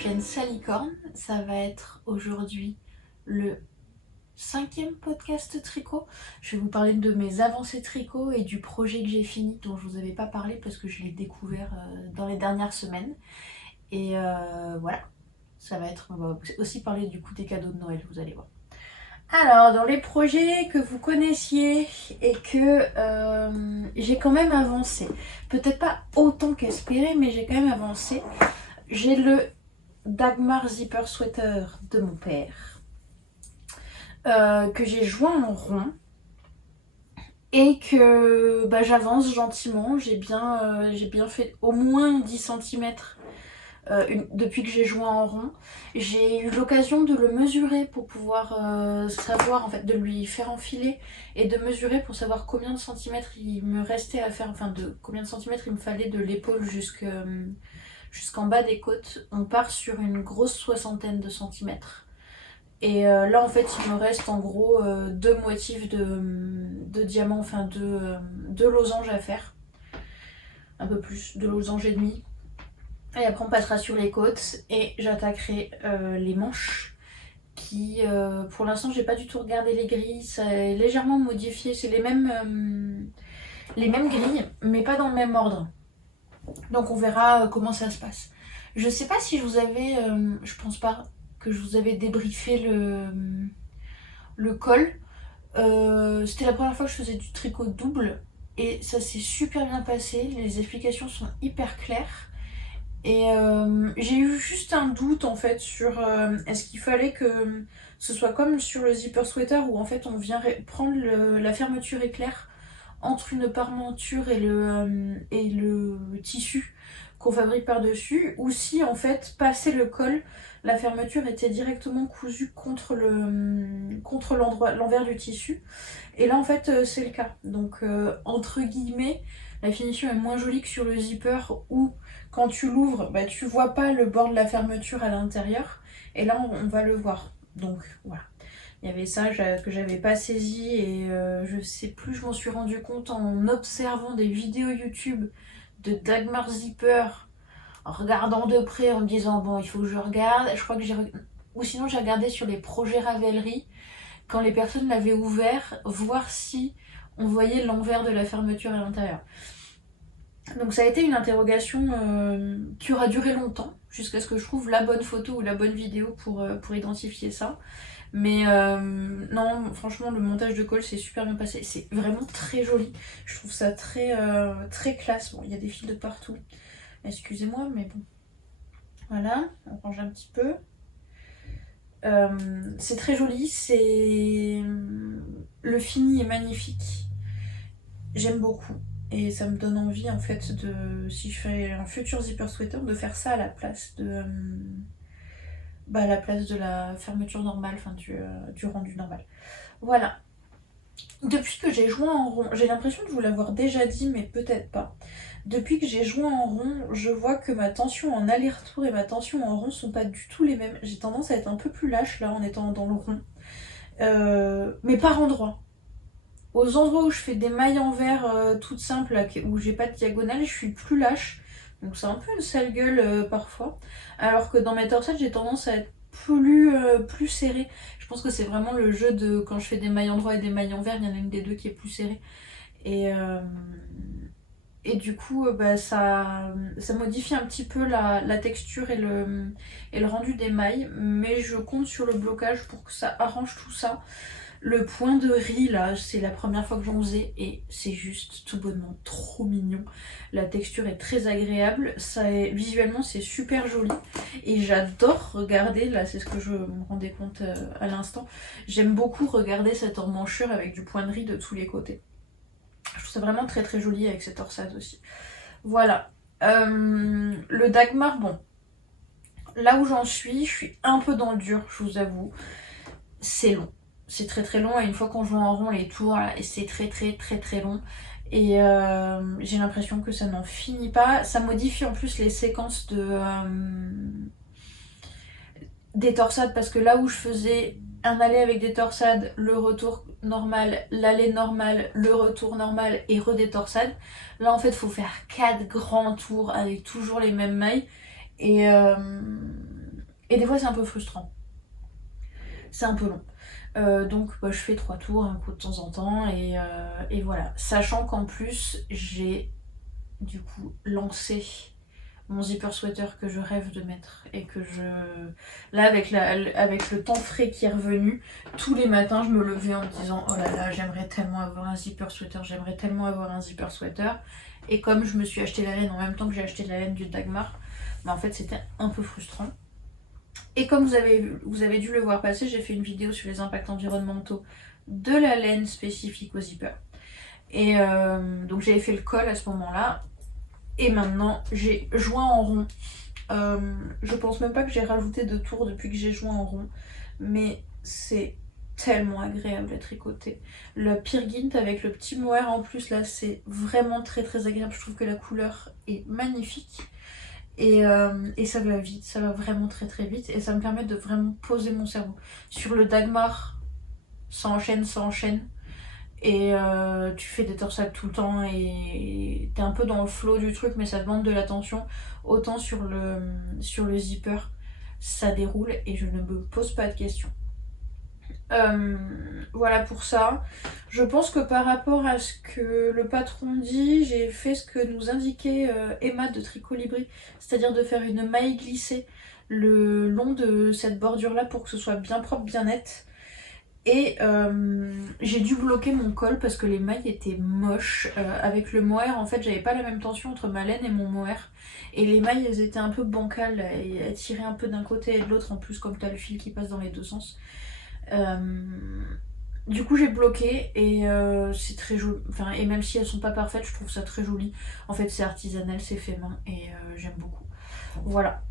chaîne Salicorne. Ça va être aujourd'hui le 5e podcast tricot. Je vais vous parler de mes avancées tricot et du projet que j'ai fini dont je vous avais pas parlé parce que je l'ai découvert dans les dernières semaines. Et voilà, ça va être, on va aussi parler du coup des cadeaux de Noël, vous allez voir. Alors, dans les projets que vous connaissiez et que j'ai quand même avancé, peut-être pas autant qu'espéré, mais j'ai quand même avancé. J'ai le Dagmar Zipper Sweater de mon père que j'ai joint en rond et que j'avance gentiment. J'ai bien fait au moins 10 cm depuis que j'ai joint en rond. J'ai eu l'occasion de le mesurer pour pouvoir savoir, en fait, de lui faire enfiler et de mesurer pour savoir combien de centimètres il me restait à faire, enfin de combien de centimètres il me fallait de l'épaule jusqu'en bas des côtes. On part sur une grosse soixantaine de centimètres. Et là en fait il me reste en gros deux motifs de diamants, enfin deux losanges à faire. Un peu plus, deux losanges et demi. Et après on passera sur les côtes et j'attaquerai les manches qui pour l'instant j'ai pas du tout regardé les grilles, ça est légèrement modifié, c'est les mêmes grilles mais pas dans le même ordre. Donc on verra comment ça se passe. Je sais pas si je vous avais, je pense pas que je vous avais débriefé le col. C'était la première fois que je faisais du tricot double et ça s'est super bien passé. Les explications sont hyper claires. Et j'ai eu juste un doute en fait sur est-ce qu'il fallait que ce soit comme sur le zipper sweater où en fait on vient prendre la fermeture éclair entre une parmenture et le tissu qu'on fabrique par-dessus, ou si en fait, passer le col, la fermeture était directement cousue contre l'envers du tissu. Et là en fait c'est le cas. Donc entre guillemets, la finition est moins jolie que sur le zipper où quand tu l'ouvres, tu vois pas le bord de la fermeture à l'intérieur. Et là on va le voir. Donc voilà. Il y avait ça que j'avais pas saisi et je sais plus, je m'en suis rendu compte en observant des vidéos YouTube de Dagmar Zipper, en regardant de près, en me disant bon il faut que je regarde. Je crois que ou sinon j'ai regardé sur les projets Ravelry quand les personnes l'avaient ouvert, voir si on voyait l'envers de la fermeture à l'intérieur. Donc ça a été une interrogation qui aura duré longtemps, jusqu'à ce que je trouve la bonne photo ou la bonne vidéo pour identifier ça. Mais non, franchement, le montage de col s'est super bien passé. C'est vraiment très joli. Je trouve ça très classe. Bon, il y a des fils de partout. Excusez-moi, mais bon. Voilà, on range un petit peu. C'est très joli. Le fini est magnifique. J'aime beaucoup. Et ça me donne envie, en fait, si je fais un futur zipper sweater, de faire ça à la place de la fermeture normale, enfin du rendu normal. Voilà. Depuis que j'ai joint en rond, j'ai l'impression de vous l'avoir déjà dit, mais peut-être pas. Depuis que j'ai joint en rond, je vois que ma tension en aller-retour et ma tension en rond sont pas du tout les mêmes. J'ai tendance à être un peu plus lâche là en étant dans le rond. Mais par endroits. Aux endroits où je fais des mailles en verre toutes simples, là, où j'ai pas de diagonale, je suis plus lâche. Donc c'est un peu une sale gueule parfois. Alors que dans mes torsades, j'ai tendance à être plus serrée. Je pense que c'est vraiment le jeu de quand je fais des mailles en droit et des mailles en verre, il y en a une des deux qui est plus serrée. Et du coup, ça modifie un petit peu la texture et le rendu des mailles. Mais je compte sur le blocage pour que ça arrange tout ça. Le point de riz là, c'est la première fois que j'en faisais et c'est juste tout bonnement trop mignon. La texture est très agréable, visuellement c'est super joli et j'adore regarder, là c'est ce que je me rendais compte à l'instant, j'aime beaucoup regarder cette emmanchure avec du point de riz de tous les côtés. Je trouve ça vraiment très très joli avec cette torsade aussi. Voilà. Le Dagmar, bon, là où je suis un peu dans le dur, je vous avoue, c'est long. C'est très très long et une fois qu'on joue en rond les tours, là, c'est très très très très long. Et j'ai l'impression que ça n'en finit pas. Ça modifie en plus les séquences des torsades parce que là où je faisais un aller avec des torsades, le retour normal, l'aller normal, le retour normal et des torsades, là en fait il faut faire 4 grands tours avec toujours les mêmes mailles. Et Et des fois c'est un peu frustrant. C'est un peu long. Donc je fais 3 tours un coup de temps en temps et voilà. Sachant qu'en plus j'ai du coup lancé mon zipper sweater que je rêve de mettre et que je... Là avec le temps frais qui est revenu, tous les matins je me levais en me disant oh là là j'aimerais tellement avoir un zipper sweater, j'aimerais tellement avoir un zipper sweater. Et comme je me suis acheté la laine en même temps que j'ai acheté la laine du Dagmar, en fait c'était un peu frustrant. Et comme vous avez dû le voir passer, j'ai fait une vidéo sur les impacts environnementaux de la laine spécifique au zipper. Et donc j'avais fait le col à ce moment-là. Et maintenant j'ai joint en rond. Je pense même pas que j'ai rajouté de tours depuis que j'ai joint en rond. Mais c'est tellement agréable à tricoter. Le Peer Gynt avec le petit mohair en plus là, c'est vraiment très très agréable. Je trouve que la couleur est magnifique. Et ça va vite, ça va vraiment très très vite. Et ça me permet de vraiment poser mon cerveau. Sur le Dagmar, ça enchaîne. Et tu fais des torsades tout le temps et t'es un peu dans le flow du truc, mais ça demande de l'attention. Autant sur le zipper, ça déroule et je ne me pose pas de questions. Voilà pour ça. Je pense que par rapport à ce que le patron dit, j'ai fait ce que nous indiquait Emma de Tricot Libri, c'est-à-dire de faire une maille glissée le long de cette bordure là pour que ce soit bien propre, bien net. Et j'ai dû bloquer mon col parce que les mailles étaient moches. Avec le mohair, en fait, j'avais pas la même tension entre ma laine et mon mohair. Et les mailles, elles étaient un peu bancales et elles tiraient un peu d'un côté et de l'autre. En plus, comme t'as le fil qui passe dans les deux sens. Du coup j'ai bloqué et c'est très joli, enfin, et même si elles sont pas parfaites je trouve ça très joli. En fait c'est artisanal, c'est fait main et j'aime beaucoup. Voilà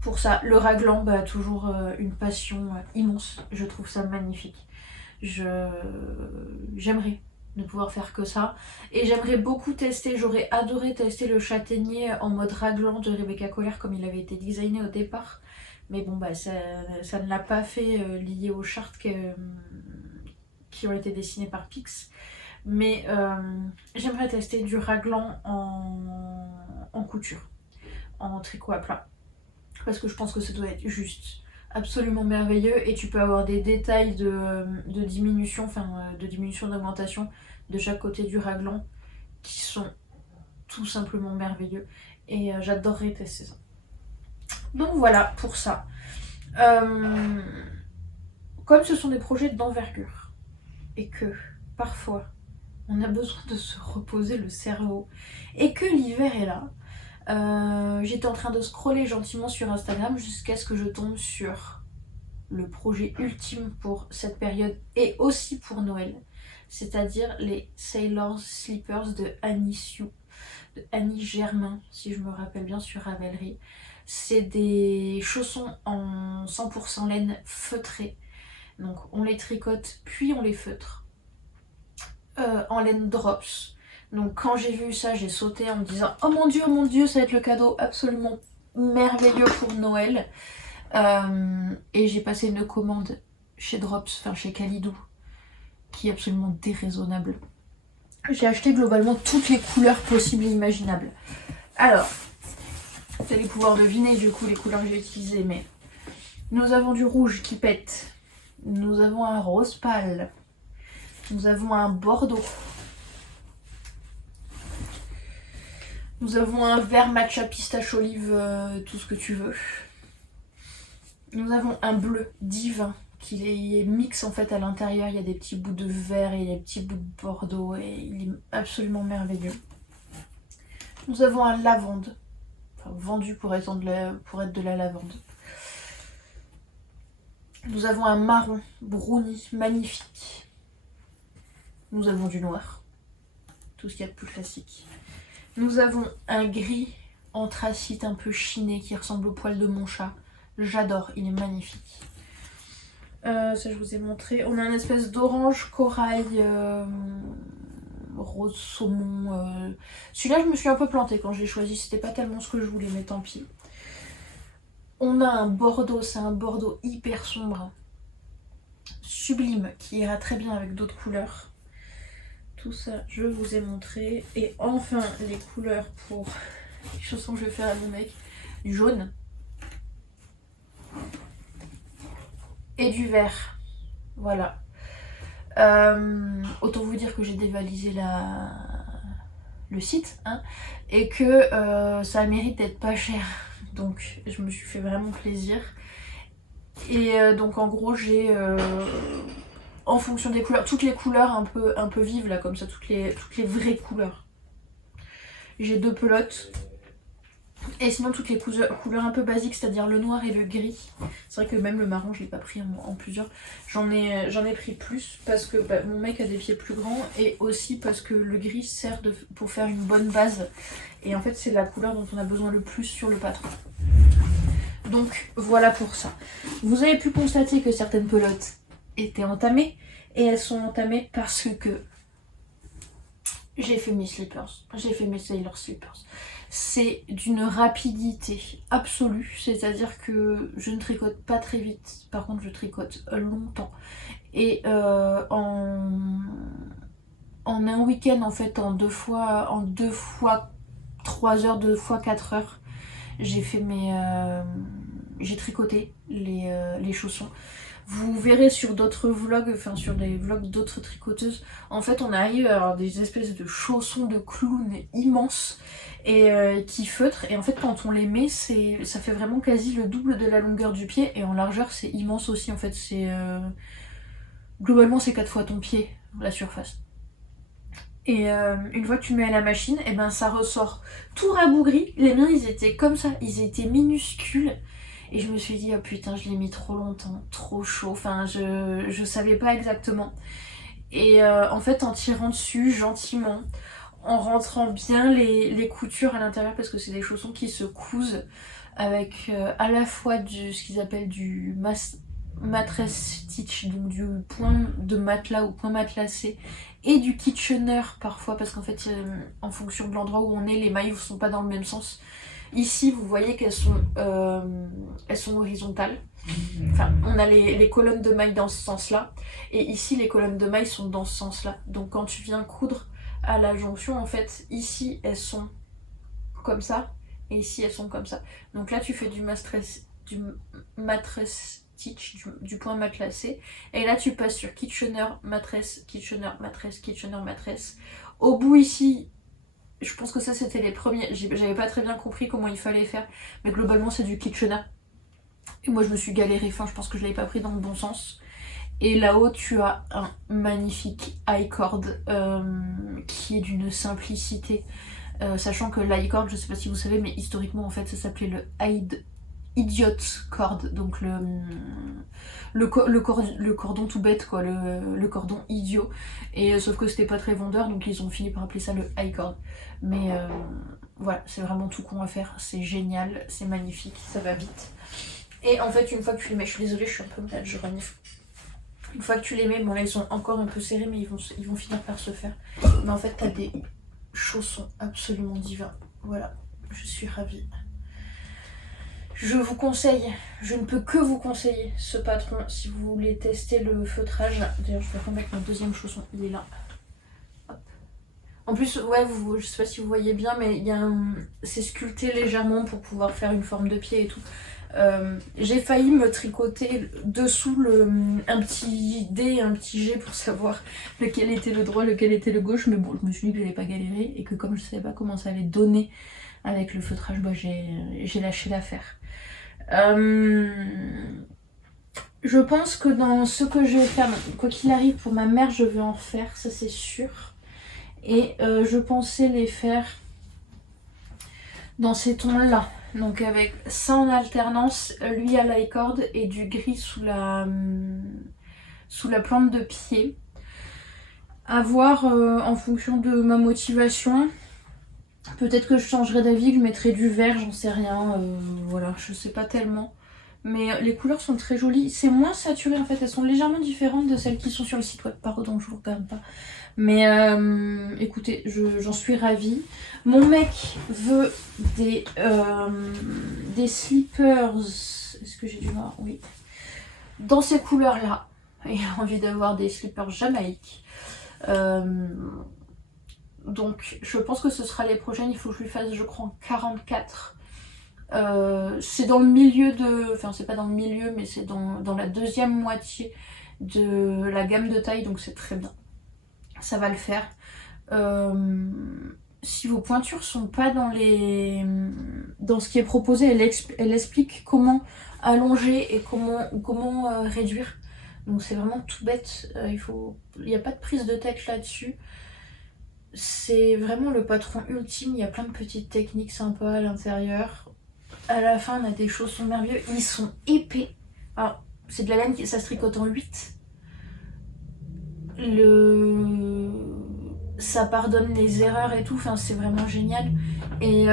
pour ça. Le raglan, toujours une passion immense, je trouve ça magnifique. J'aimerais ne pouvoir faire que ça et j'aimerais beaucoup tester, j'aurais adoré tester le châtaignier en mode raglan de Rebecca Collier comme il avait été designé au départ. Mais bon, ça ne l'a pas fait lié aux chartes qui ont été dessinées par Pix. Mais j'aimerais tester du raglan en couture, en tricot à plat. Parce que je pense que ça doit être juste absolument merveilleux. Et tu peux avoir des détails de diminution, de diminution d'augmentation de chaque côté du raglan qui sont tout simplement merveilleux. Et j'adorerais tester ça. Donc voilà pour ça. Comme ce sont des projets d'envergure et que parfois on a besoin de se reposer le cerveau et que l'hiver est là, j'étais en train de scroller gentiment sur Instagram jusqu'à ce que je tombe sur le projet ultime pour cette période et aussi pour Noël, c'est-à-dire les Sailor Slippers de Annie Sue, de Annie Germain, si je me rappelle bien, sur Ravelry. C'est des chaussons en 100% laine feutrée. Donc on les tricote puis on les feutre en laine drops. Donc quand j'ai vu ça, j'ai sauté en me disant oh mon dieu, ça va être le cadeau absolument merveilleux pour Noël. Et j'ai passé une commande chez Drops, enfin chez Kalidou, qui est absolument déraisonnable. J'ai acheté globalement toutes les couleurs possibles et imaginables. Alors, vous allez pouvoir deviner du coup les couleurs que j'ai utilisées, mais nous avons du rouge qui pète, nous avons un rose pâle, nous avons un bordeaux, nous avons un vert matcha pistache olive, tout ce que tu veux. Nous avons un bleu divin qui est mix en fait à l'intérieur, il y a des petits bouts de vert et des petits bouts de bordeaux et il est absolument merveilleux. Nous avons un lavande, enfin, vendu pour être de la lavande. Nous avons un marron brownie magnifique. Nous avons du noir, tout ce qu'il y a de plus classique. Nous avons un gris anthracite un peu chiné qui ressemble au poil de mon chat. J'adore, il est magnifique. Ça je vous ai montré. On a une espèce d'orange corail rose saumon. Celui-là je me suis un peu plantée quand je l'ai choisi. C'était pas tellement ce que je voulais, mais tant pis. On a un bordeaux, c'est un bordeaux hyper sombre. Sublime, qui ira très bien avec d'autres couleurs. Tout ça je vous ai montré. Et enfin les couleurs pour les chaussons que je vais faire à mon mec. Du jaune. et du vert. Voilà. Autant vous dire que j'ai dévalisé le site, hein, et que ça mérite d'être pas cher. Donc je me suis fait vraiment plaisir. Et donc en gros j'ai en fonction des couleurs, toutes les couleurs un peu vives là, comme ça, toutes les vraies couleurs. J'ai 2 pelotes. Et sinon toutes les couleurs un peu basiques, c'est-à-dire le noir et le gris. C'est vrai que même le marron je l'ai pas pris en plusieurs. J'en ai pris plus parce que mon mec a des pieds plus grands, et aussi parce que le gris sert pour faire une bonne base. Et en fait c'est la couleur dont on a besoin le plus sur le patron. Donc voilà pour ça. Vous avez pu constater que certaines pelotes étaient entamées. Et elles sont entamées parce que j'ai fait mes slippers. J'ai fait mes Sailor Slippers. C'est d'une rapidité absolue, c'est-à-dire que je ne tricote pas très vite, par contre je tricote longtemps. Et en un week-end, en fait, en deux fois 3 heures, 2 fois 4 heures, j'ai tricoté les chaussons. Vous verrez sur d'autres vlogs, enfin sur des vlogs d'autres tricoteuses, en fait on arrive à avoir des espèces de chaussons de clown immenses et qui feutrent, et en fait quand on les met, ça fait vraiment quasi le double de la longueur du pied, et en largeur c'est immense aussi, en fait c'est globalement c'est 4 fois ton pied, la surface. Et une fois que tu le mets à la machine, et ben ça ressort tout rabougri. Les miens ils étaient comme ça, ils étaient minuscules. Et je me suis dit, oh putain, je l'ai mis trop longtemps, trop chaud. Enfin, je savais pas exactement. Et en fait, en tirant dessus gentiment, en rentrant bien les coutures à l'intérieur, parce que c'est des chaussons qui se cousent avec à la fois ce qu'ils appellent du mattress stitch, donc du point de matelas ou point matelassé, et du kitchener parfois, parce qu'en fait, en fonction de l'endroit où on est, les mailles ne sont pas dans le même sens. Ici, vous voyez qu'elles sont horizontales. Enfin, on a les colonnes de mailles dans ce sens-là. Et ici, les colonnes de mailles sont dans ce sens-là. Donc quand tu viens coudre à la jonction, en fait, ici, elles sont comme ça. Et ici, elles sont comme ça. Donc là, tu fais du mattress stitch, du point matelassé. Et là, tu passes sur kitchener, mattress, kitchener, mattress, kitchener, mattress. Au bout ici, je pense que ça c'était les premiers, j'avais pas très bien compris comment il fallait faire, mais globalement c'est du kitchener. Et moi je me suis galérée, enfin je pense que je l'avais pas pris dans le bon sens. Et là-haut tu as un magnifique I-cord qui est d'une simplicité, sachant que l'I-cord, je sais pas si vous savez, mais historiquement en fait ça s'appelait le Idiot cord, donc le cordon tout bête quoi, le cordon idiot, et sauf que c'était pas très vendeur, donc ils ont fini par appeler ça le high cord. Mais voilà, c'est vraiment tout con à faire, c'est génial, c'est magnifique, ça va vite. Et en fait une fois que tu les mets, je suis désolée, je suis un peu malade, je renifle. Une fois que tu les mets, bon là ils sont encore un peu serrés, mais ils vont finir par se faire. Mais en fait t'as des chaussons absolument divins. Voilà, je suis ravie. Je vous conseille, je ne peux que vous conseiller ce patron si vous voulez tester le feutrage. D'ailleurs, je vais remettre mon deuxième chausson, il est là. Hop. En plus, ouais, je sais pas si vous voyez bien, mais c'est sculpté légèrement pour pouvoir faire une forme de pied et tout. J'ai failli me tricoter dessous un petit D et un petit G pour savoir lequel était le droit, lequel était le gauche, mais bon, je me suis dit que j'allais pas galérer et que comme je savais pas comment ça allait donner avec le feutrage, bah, j'ai lâché l'affaire. Je pense que dans ce que je vais faire, quoi qu'il arrive pour ma mère, je vais en faire, ça c'est sûr. Et je pensais les faire dans ces tons-là. Donc avec ça en alternance, lui à l'i-cord et du gris sous la plante de pied. À voir en fonction de ma motivation. Peut-être que je changerai d'avis, que je mettrai du vert, j'en sais rien. Voilà, je sais pas tellement. Mais les couleurs sont très jolies. C'est moins saturé en fait, elles sont légèrement différentes de celles qui sont sur le site web. Pardon, je vous regarde pas. Mais écoutez, j'en suis ravie. Mon mec veut des slippers. Est-ce que j'ai du noir? Oui. Dans ces couleurs-là. Il a envie d'avoir des slippers Jamaïque. Donc je pense que ce sera les prochaines. Il faut que je lui fasse, je crois, en 44. C'est dans le milieu de... Enfin, c'est pas dans le milieu, mais c'est dans la deuxième moitié de la gamme de taille, donc c'est très bien. Ça va le faire. Si vos pointures sont pas dans ce qui est proposé, elle explique comment allonger et comment réduire. Donc c'est vraiment tout bête. Il n'y a pas de prise de tête là-dessus. C'est vraiment le patron ultime. Il y a plein de petites techniques sympas à l'intérieur. À la fin, on a des chaussons merveilleux. Ils sont épais. Alors, c'est de la laine, ça se tricote en 8. Ça pardonne les erreurs et tout, enfin, c'est vraiment génial. Et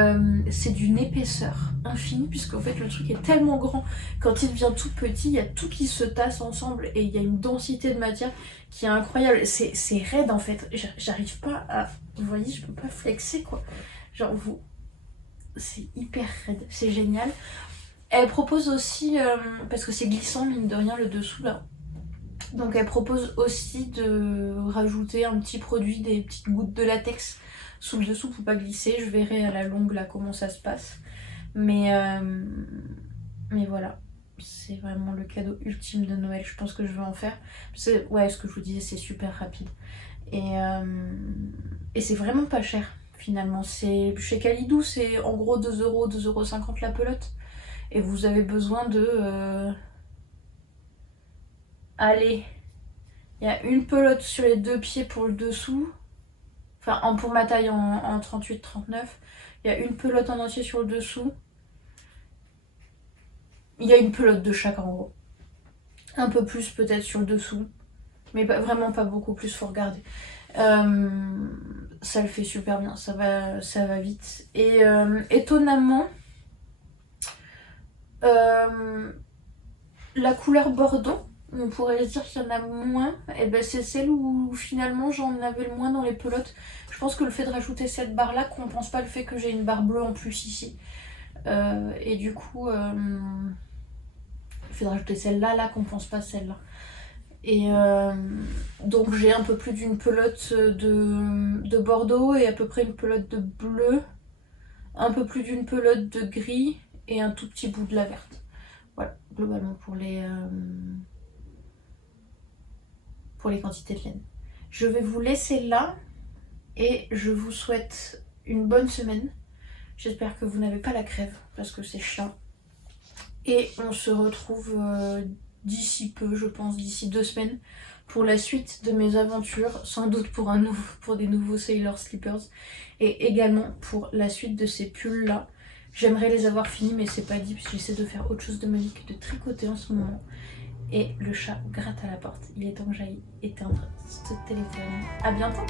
c'est d'une épaisseur infinie, puisqu'en fait le truc est tellement grand, quand il devient tout petit, il y a tout qui se tasse ensemble et il y a une densité de matière qui est incroyable. C'est raide en fait, j'arrive pas à... Vous voyez, je peux pas flexer quoi. Genre c'est hyper raide, c'est génial. Elle propose aussi, parce que c'est glissant mine de rien le dessous là, donc elle propose aussi de rajouter un petit produit, des petites gouttes de latex sous le dessous pour pas glisser. Je verrai à la longue là comment ça se passe. Mais voilà, c'est vraiment le cadeau ultime de Noël. Je pense que je vais en faire. Ouais, ce que je vous disais, c'est super rapide. Et c'est vraiment pas cher finalement. Chez Kalidou, c'est en gros 2€, 2,50€ la pelote. Et vous avez besoin de... Allez, il y a une pelote sur les 2 pieds pour le dessous. Enfin, pour ma taille en 38-39. Il y a une pelote en entier sur le dessous. Il y a une pelote de chaque en gros. Un peu plus peut-être sur le dessous. Mais vraiment pas beaucoup plus, faut regarder. Ça le fait super bien, ça va vite. Et étonnamment, la couleur bordeaux, on pourrait se dire qu'il y en a moins, et ben c'est celle où finalement j'en avais le moins dans les pelotes. Je pense que le fait de rajouter cette barre là compense pas le fait que j'ai une barre bleue en plus ici. Et du coup, le fait de rajouter celle-là, là, compense pas celle-là. Et donc j'ai un peu plus d'une pelote de bordeaux et à peu près une pelote de bleu, un peu plus d'une pelote de gris et un tout petit bout de la verte. Voilà, globalement pour les quantités de laine. Je vais vous laisser là et je vous souhaite une bonne semaine. J'espère que vous n'avez pas la crève parce que c'est chiant. Et on se retrouve d'ici peu, je pense, d'ici 2 semaines pour la suite de mes aventures, sans doute pour des nouveaux Sailor Slippers et également pour la suite de ces pulls là. J'aimerais les avoir finis mais c'est pas dit parce que j'essaie de faire autre chose de ma vie que de tricoter en ce moment. Et le chat gratte à la porte. Il est temps que j'aille éteindre ce téléphone. À bientôt!